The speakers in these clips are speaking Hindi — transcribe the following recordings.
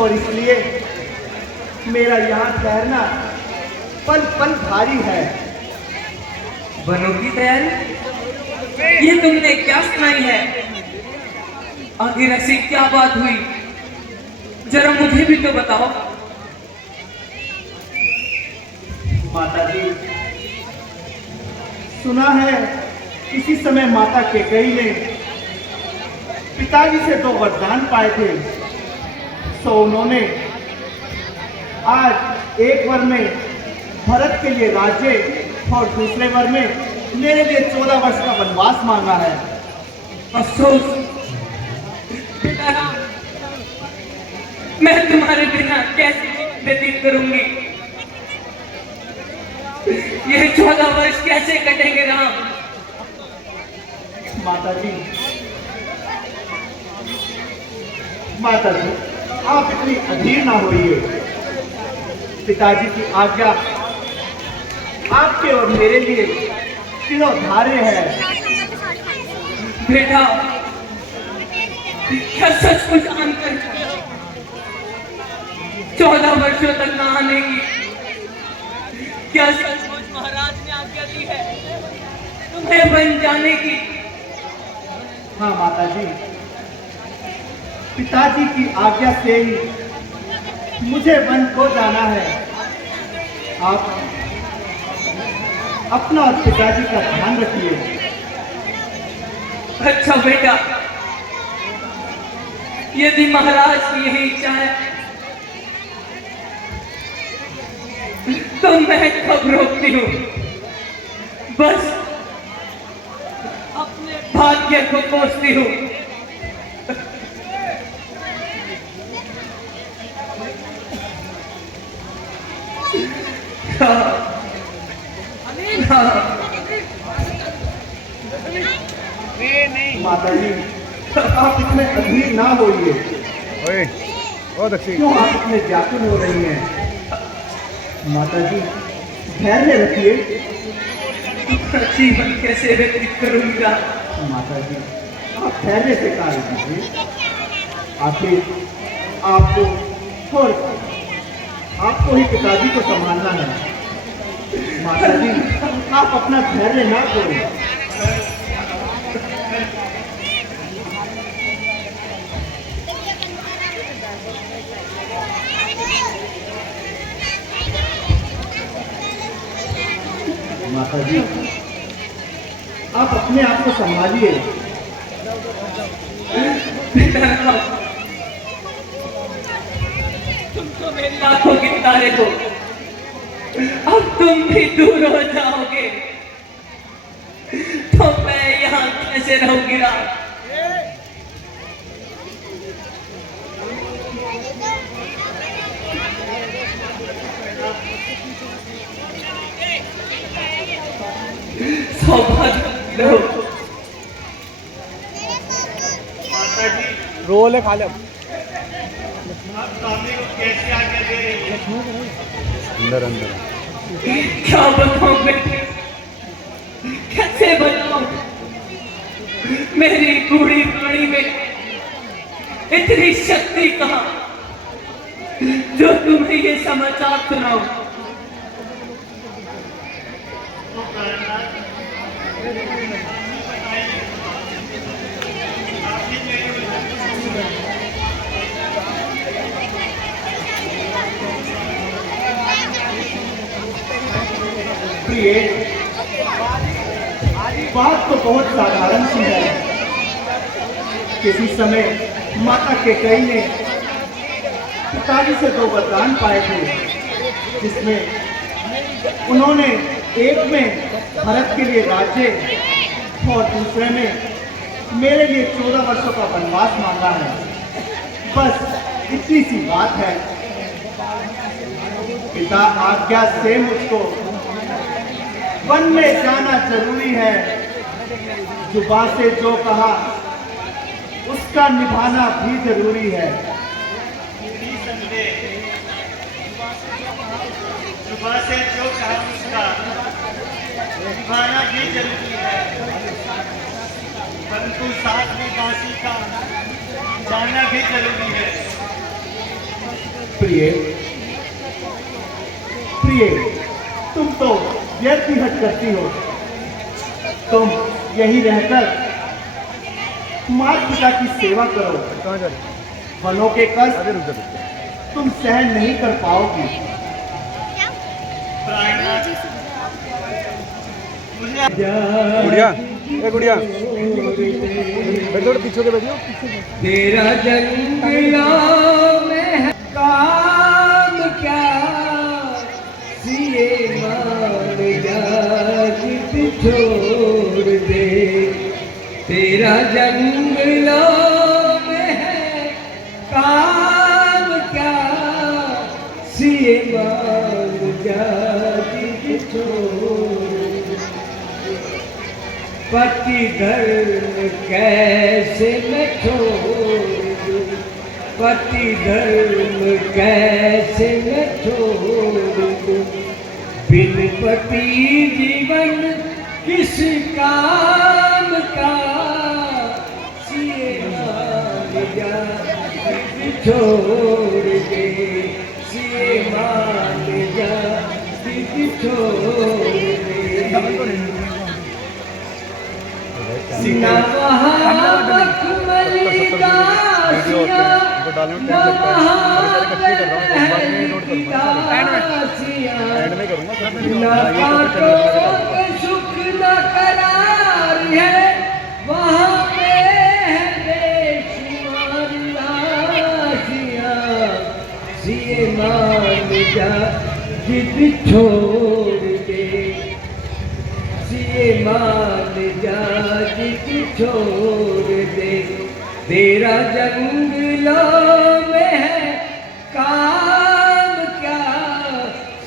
और इसलिए मेरा यहाँ ठहरना पल पल भारी है। वनों की तैयारी, ये तुमने क्या सुनाई है? आखिर ऐसी क्या बात हुई, जरा मुझे भी तो बताओ। माता जी, सुना है किसी समय माता कैकेयी ने पिताजी से 2 वरदान पाए थे, सो उन्होंने आज एक वर में भरत के लिए राज्य और दूसरे वर में मेरे लिए 14 वर्ष का वनवास मांगा है। अफसोस बेटा राम, मैं तुम्हारे बिना कैसे व्यतीत करूंगी? ये 14 वर्ष कैसे कटेंगे राम? माता जी, माता जी, आप इतनी अधीर ना होइए। पिताजी की आज्ञा आपके और मेरे लिए शिरोधार्य है। बेटा, क्या सचमुच जानकर 14 वर्षों तक ना आने की क्या सचमुच महाराज ने आज्ञा दी है तुम्हें बन जाने की? हाँ माता जी, पिताजी की आज्ञा से ही मुझे वन को जाना है। आप अपना और पिताजी का ध्यान रखिए। अच्छा बेटा, यदि महाराज की यही इच्छा है तो मैं कब रोकती हूँ? बस अपने भाग्य को कोसती हूँ। माता जी, आप इतने अधीर ना होइए। क्यों आप इतने व्याकुल हो रही हैं? माता जी, धैर्य रखिए। जीवन कैसे व्यतीत करूंगा? माता जी, आप धैर्य से कार्य कीजिए। आखिर आपको और आपको ही पिताजी को संभालना है। माता जी, आप अपना धैर्य ना खोएं। माता जी, आप अपने आप को संभालिए। तुम तो मेरी आंखों के तारे हो, अब तुम भी दूर हो जाओगे तो मैं यहाँ कैसे रहूंगी राम? सौभाग्य लो। माता जी, रोल है खा ले। आप स्वामी को कैसे आज्ञा दे रही हैं? अंदर अंदर क्या बताऊं बेटे, कैसे बताऊं? मेरी बूढ़ी वाणी में इतनी शक्ति कहाँ जो तुम्हें ये समाचार सुनाऊं? प्रिय, बात तो बहुत साधारण सी है। किसी समय माता कैकेयी ने पिताजी से 2 वरदान पाए थे, जिसमें उन्होंने एक में भरत के लिए राज्य और दूसरे में मेरे लिए 14 वर्षों का वनवास मांगा है। बस इतनी सी बात है। पिता आज्ञा से मुझको वन में जाना जरूरी है। जुबान से जो कहा उसका निभाना भी जरूरी है। जुबान से जो कहा उसका निभाना भी जरूरी है, परंतु साथ में बांसी का जाना भी जरूरी है। प्रिय प्रिय, तुम तो व्यर्थ ही हट करती हो। तुम यही रहकर माता पिता की सेवा करो। कहाँ जा रहे? वनों के कष्ट अरे रुक जा। तुम सहन नहीं कर पाओगी। प्राणनाथ, मुझे गुड़िया, ए गुड़िया, बैठ थोड़ा पीछे के बैठियो। तेरा जंगलों में है काम क्या, सिए मान जा जिद छोड़ दे। तेरा जंगलों में है काम क्या, सिए मान जा जिद छोड़ दे। पति धर्म कैसे मैं छोड़ दूं, पति धर्म कैसे मैं छोड़ दूं। बिन पति जीवन किस काम का, सिए मान जा जिद छोड़ दे। सिए मान जा जिद छोड़ दे। न वहाँ मखमली दासियाँ, न वहाँ महल की दासियाँ, न कांटों के सुख न करार है, वहाँ पे है बेशुमार लाशियाँ। सिए मान जा जिद छोड़ दे, सिए मान जा जिद छोड़ दे। तेरा जंगलों में है काम क्या,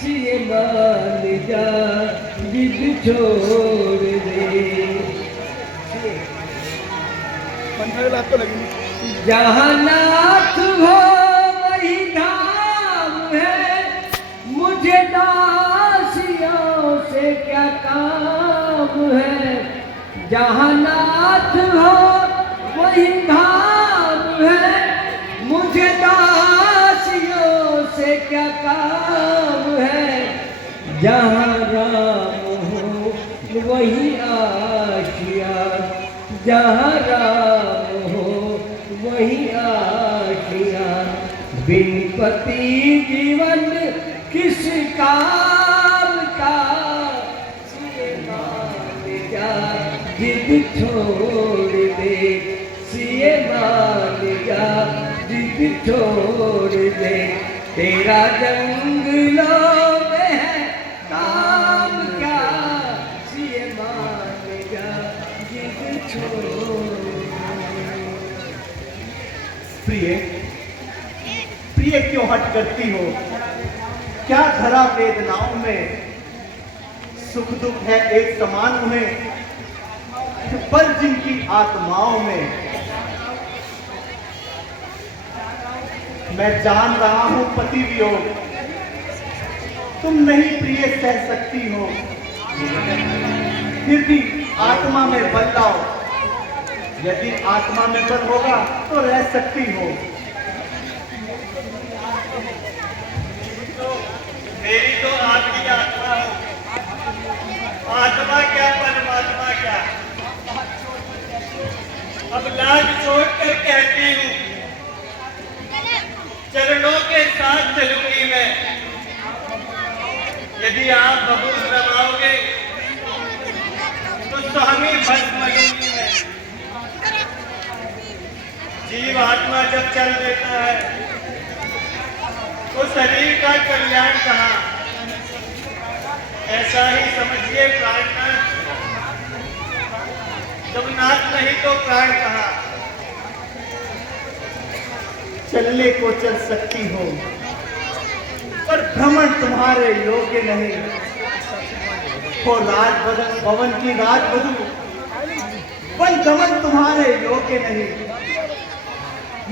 सिए मान जा जिद छोड़ दे। तो लगी। जहाँ नाथ हो वही धाम है, मुझे दासियों से क्या काम है। जहाँ नाथ हो वही धाम है, मुझे दासियों से क्या काम है। जहाँ राम हो वही आशिया, जहाँ राम हो वही आशिया। बिन पति जीवन किस काम का, सिए मान जा जिद छोड़ दे। सिए मान जा जिद छोड़ दे। तेरा जंगलों में है काम क्या, सिए मान जा जिद छोड़ दे। प्रिय प्रिय, क्यों हट करती हो? क्या धरा वेदनाओं में, सुख दुख है एक समान उन्हें, बल जिनकी आत्माओं में। मैं जान रहा हूं पति वियोग तुम नहीं प्रिय सह सकती हो, फिर भी आत्मा में बल लाओ। यदि आत्मा में बल होगा तो रह सकती हो। मेरी तो आपकी आत्मा हो, आत्मा क्या परमात्मा क्या। अब लाज छोड़ कर कहती हूँ, चरणों के साथ चलूंगी मैं। यदि आप बबूल रमाओगे तो स्वामी भस्म लूंगी मैं। जीव आत्मा जब चल देता है तो शरीर का कल्याण कहाँ। ऐसा ही समझिए प्राणनाथ, जब नाथ नहीं तो प्राण कहाँ। चलने को चल सकती हो पर भ्रमण तुम्हारे योग्य नहीं हो। राज भवन की राजवधू वन गमन तुम्हारे योग्य नहीं।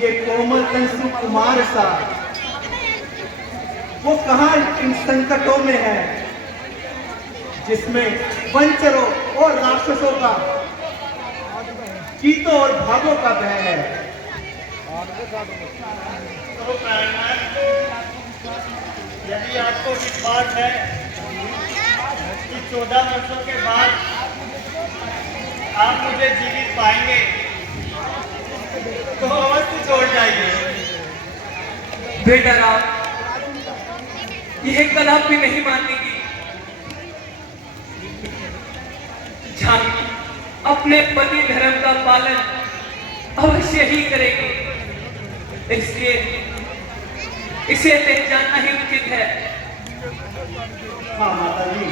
ये कोमल कंसु कुमार सा वो कहाँ इन संकटों में है जिसमें वंचरों और राक्षसों का, चीतों और भागों का भय है। तो प्राणनाथ, बात है कि 14 वर्षों के बाद आप मुझे जीवित पाएंगे तो अवश्य छोड़ जाएंगे। बेटा राम, यह कदापि नहीं मानेगी। जानकी अपने पति धर्म का पालन अवश्य ही करेगी, इसलिए इसे ले जाना ही उचित है। हाँ माता जी,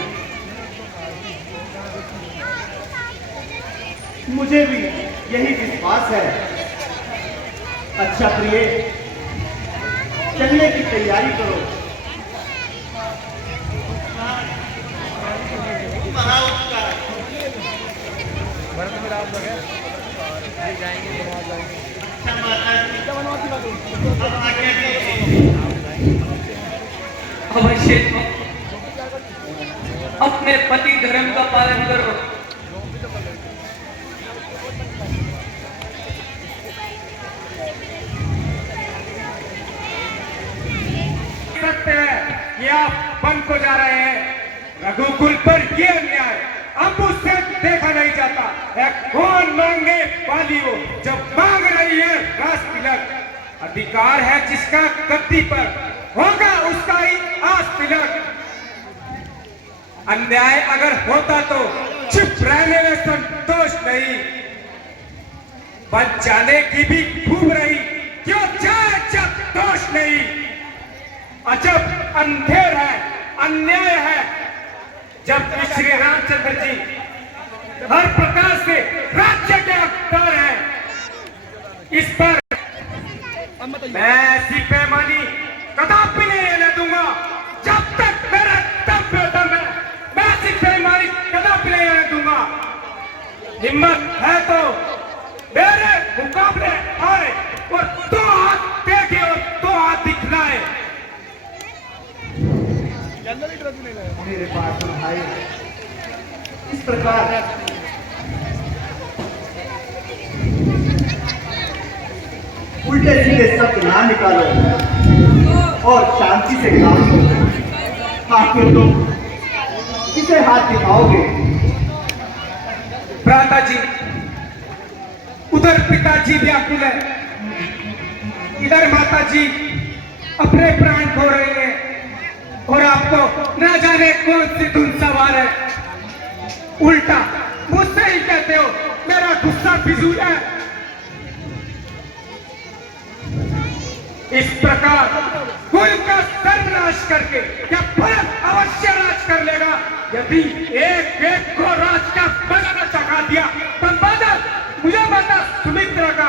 मुझे भी यही विश्वास है। अच्छा प्रिय, चलने की तैयारी करो। महाउपकार। अच्छा माता जी, अब आज्ञा दीजिए। अवश्य अपने पति धर्म का पालन करो। सकते हैं कि आप बन को जा रहे हैं। रघुकुल पर ये अन्याय अब उससे देखा नहीं जाता है। कौन मांगे वाली हो जब मांग रही है राज तिलक। अधिकार है जिसका गद्दी पर होगा उसका ही आस तिलक। अन्याय अगर होता तो चुप रहने में संतोष नहीं, बच जाने की भी खूब रही क्यों जाए जब दोष नहीं। अजब अंधेर है, अन्याय है जब श्री रामचंद्र जी हर प्रकार से राज्य के हकदार हैं। इस पर मैं ऐसी बेईमानी कदापि नहीं रहने दूंगा। जब तक मेरा दम पे दम है, मैं ऐसी बेईमानी कदापि नहीं रहने दूंगा। हिम्मत है तो मेरे मुकाबले आए और 2 हाथ देखे और 2 हाथ दिखलाए। मेरे पास भाई इस प्रकार उल्टे सीधे शब्द ना निकालो और शांति से काम करो। आखिर तुम किसे हाथ दिखाओगे? भ्राता जी, उधर पिताजी व्याकुल है, इधर माता जी अपने प्राण खो रही है और आपको न जाने कौन सी धुन सवार है। उल्टा मुझसे ही कहते हो मेरा गुस्सा फिजूल है। इस प्रकार कुल का सर्वनाश करके क्या भारत अवश्य राज कर लेगा। यदि एक एक को राज का बना चखा दिया तो मुझे माता सुमित्रा का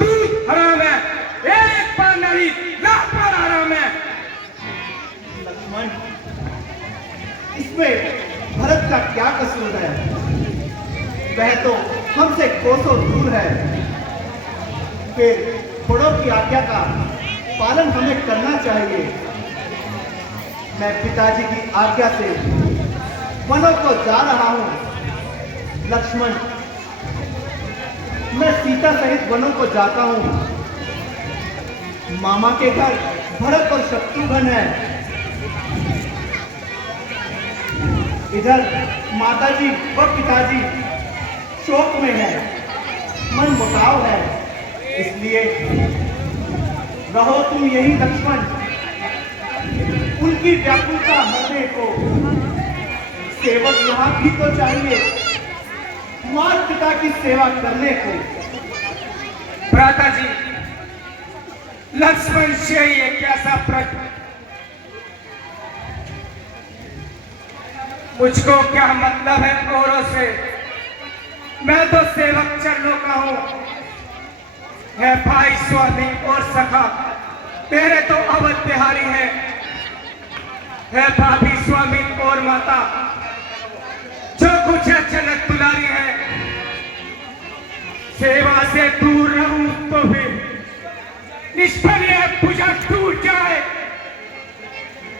दूध हराम है। एक बार नहीं, लाख बार हराम है। लक्ष्मण, इसमें भरत का क्या कसूर है? वह तो हमसे कोसों दूर है। फिर बड़ों की आज्ञा का पालन हमें करना चाहिए। मैं पिताजी की आज्ञा से वनों को जा रहा हूं। लक्ष्मण, मैं सीता सहित वनों को जाता हूं। मामा के घर भरत और शत्रुघ्न है। इधर माताजी व पिताजी शोक में है, मन मुटाव है। इसलिए रहो तुम यही लक्ष्मण, उनकी व्याकुलता हरने को। सेवक यहाँ भी तो चाहिए, माता पिता की सेवा करने को। भ्राता जी, लक्ष्मण से ये कैसा प्रश्न। मुझको क्या मतलब है औरों से, मैं तो सेवक चरणों का हूं। है भाई स्वामी और सखा मेरे तो अवध बिहारी है भाभी स्वामी और माता जो कुछ है जनक दुलारी है। सेवा से दूर रहूं तो भी निष्फल यह पूजा टूट जाए।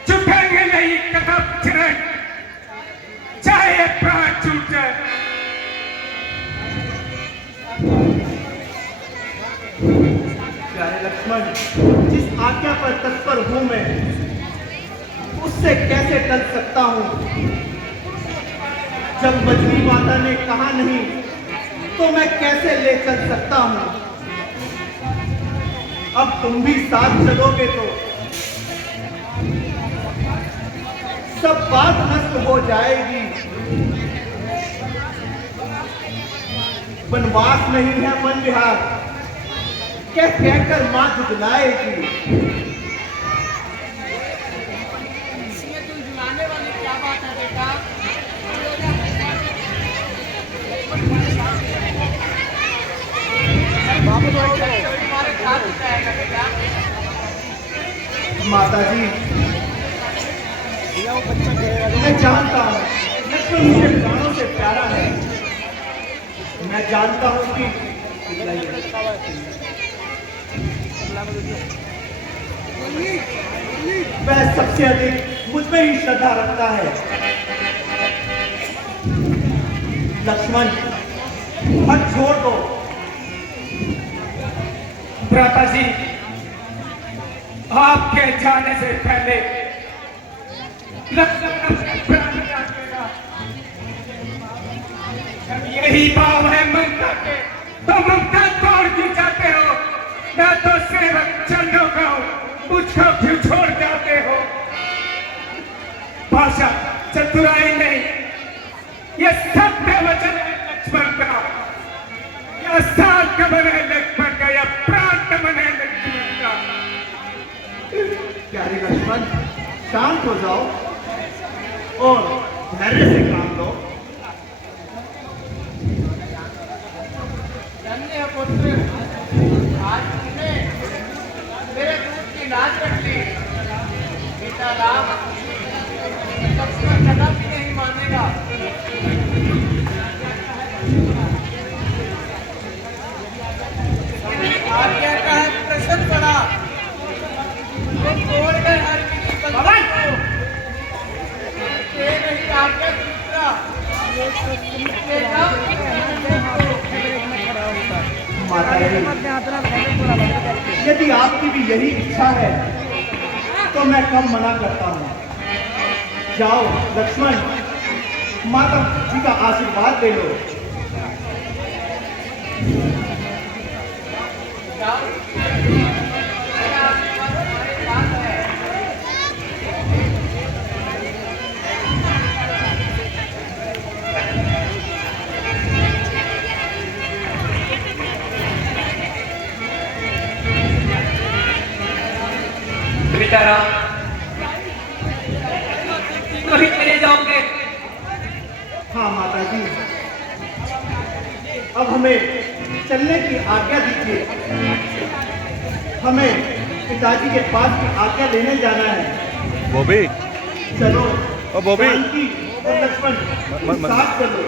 झुकेंगे नहीं कदम चिरण, चाहे प्राण छूट जाए। प्यारे लक्ष्मण, जिस आज्ञा पर तत्पर हूं मैं, उससे कैसे टल सकता हूँ? जब बजनी माता ने कहा नहीं तो मैं कैसे ले चल सकता हूँ? अब तुम भी साथ चलोगे तो सब बात नष्ट हो जाएगी। वनवास नहीं है मन विहार, कह कहकर मां झुठलाएगी। माता जी, मैं जानता हूँ लक्ष्मण मुझे प्राणों से प्यारा है। मैं जानता हूँ कि वह सबसे अधिक मुझ में ही श्रद्धा रखता है। लक्ष्मण, हट छोड़ दो। भ्राता जी, आपके जाने से पहले लक्ष्मण अपने प्राण त्याग देगा। जब यही भाव है ममता के, तो ममता तोड़ दी जाते हो। मैं तो सेवक चंदों का हूं, मुझको क्यों छोड़ जाते हो? भाषा चतुराई नहीं, ये सत्य वचन है लक्ष्मण का। यह सात मन है लक्ष्मण का, यह प्राण मन है लक्ष्मण का। प्यारे लक्ष्मण, शांत हो जाओ और धैर्य से काम लो। धन्य पुत्र, आज तुमने मेरे दूध की लाज रख ली। बेटा राम लक्ष्मण कदापि नहीं मानेगा। आज्ञा का है प्रसन्न बड़ा, तोड़ गए हर किसी बंधन को। ये नहीं आज्ञा दूसरा, माता जी, यदि आपकी भी यही इच्छा है तो मैं कम मना करता हूँ। जाओ लक्ष्मण, माता जी का आशीर्वाद ले लो। बेटा राम, तो ही चले जाओगे? हाँ माता जी, अब हमें चलने की आज्ञा दीजिए। हमें पिताजी के पास की आज्ञा लेने जाना है। बॉबी, चलो ओ बॉबी, जानकी और लक्ष्मण साथ चलो।